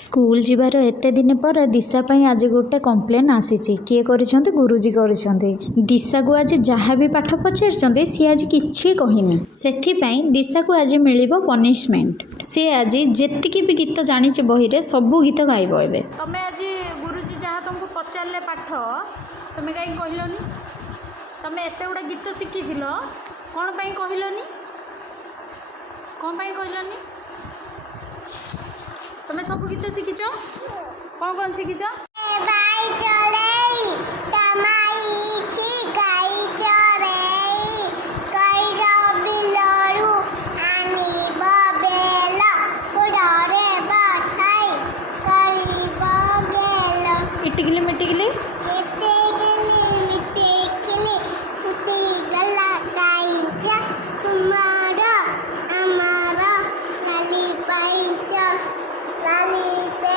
School जीवार एते दिन पर दिशा पई आज गोटे कंप्लेन आसीची। किए करिसंते? गुरुजी करिसंते। दिशा को आज जहाँ भी पाठ पचारिसंते सी आज किछि कहिनी। सेथि पई दिशा को आज मिलिबो पनिशमेंट। सी आज जेतिकी भी गीत जानिछि बही रे सब गीत गाइबो। एबे तमे आज गुरुजी जहाँ तुमको पचारले पाठ तमे काई कहलोनी? तमे एते गुडा गीत शिखिथिलो कोन पई कहलोनी? कोन पई कहलोनी? तमे सब गीत शिखिछ? कौन कौन शिखिछ?